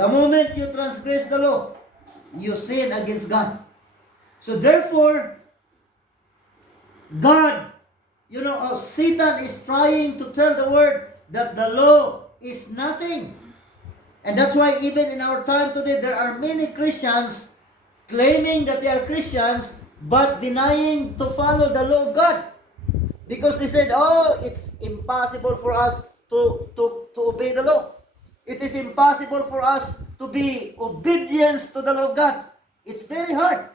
The moment you transgress the law, you sin against God. So therefore, God, Satan is trying to tell the world that the law is nothing. And that's why even in our time today, there are many Christians claiming that they are Christians, but denying to follow the law of God. Because they said, oh, it's impossible for us to obey the law. It is impossible for us to be obedience to the law of God. It's very hard.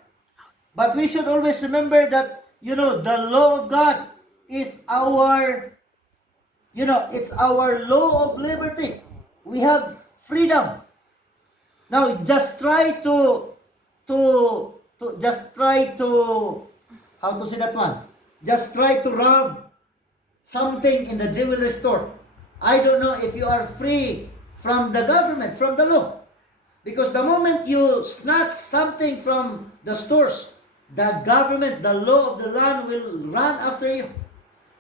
But we should always remember that, the law of God is it's our law of liberty. We have freedom. Now, just try to how to say that one? Just try to rob something in the jewelry store. I don't know if you are free from the government, from the law. Because the moment you snatch something from the stores, the government, the law of the land will run after you.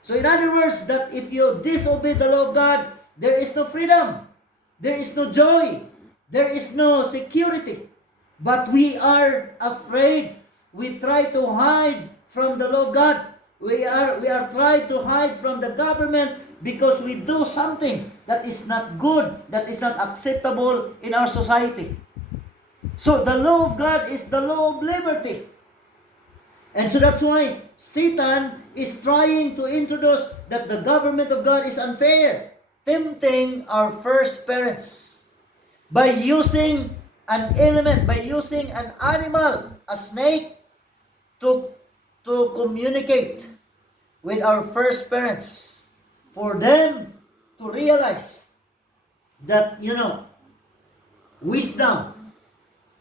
So in other words, that if you disobey the law of God, there is no freedom. There is no joy. There is no security. But we are afraid. We try to hide from the law of God. We are trying to hide from the government because we do something that is not good, that is not acceptable in our society. So the law of God is the law of liberty. And so that's why Satan is trying to introduce that the government of God is unfair, tempting our first parents by using an element, by using an animal, a snake, to communicate with our first parents, for them to realize that, wisdom,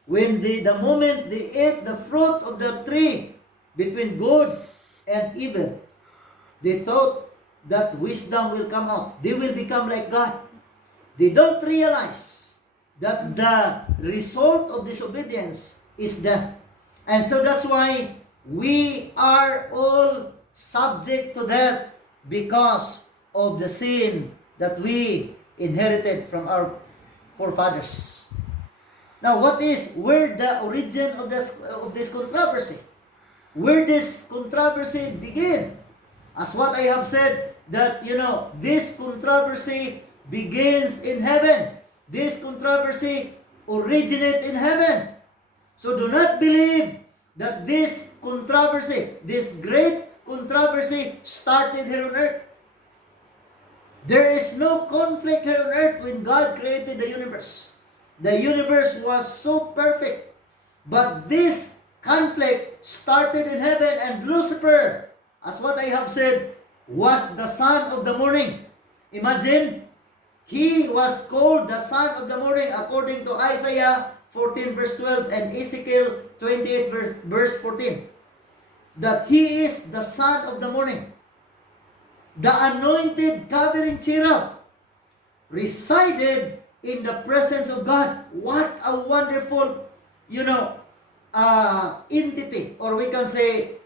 when the moment they ate the fruit of the tree between good and evil, they thought that wisdom will come out. They will become like God. They don't realize that the result of disobedience is death. And so that's why we are all subject to death because of the sin that we inherited from our forefathers. Now, where the origin of this controversy? Where this controversy begin? As what I have said, that, this controversy begins in heaven. This controversy originates in heaven. So do not believe that this controversy, this great controversy, started here on earth. There is no conflict here on earth when God created the universe. The universe was so perfect. But this conflict started in heaven, and Lucifer, as what I have said, was the son of the morning. Imagine, he was called the son of the morning according to Isaiah 14 verse 12 and Ezekiel 28 verse 14. That he is the son of the morning. The anointed covering cherub resided in the presence of God. What a wonderful, entity, or we can say,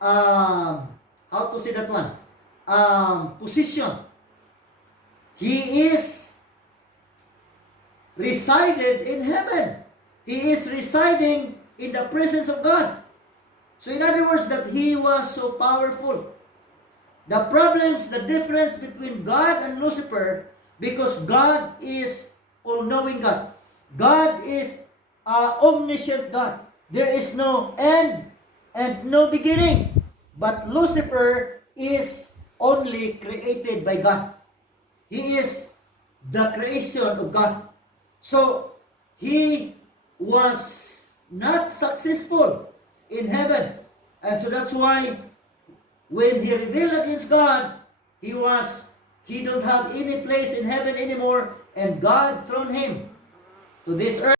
how to say that one? Position. He is resided in heaven. He is residing in the presence of God. So in other words, that he was so powerful. The problems, the difference between God and Lucifer, because God is all-knowing God. God is omniscient God. There is no end and no beginning. But Lucifer is only created by God. He is the creation of God. So, he was not successful in heaven. And so that's why when he rebelled against God, he don't have any place in heaven anymore, and God thrown him to this earth.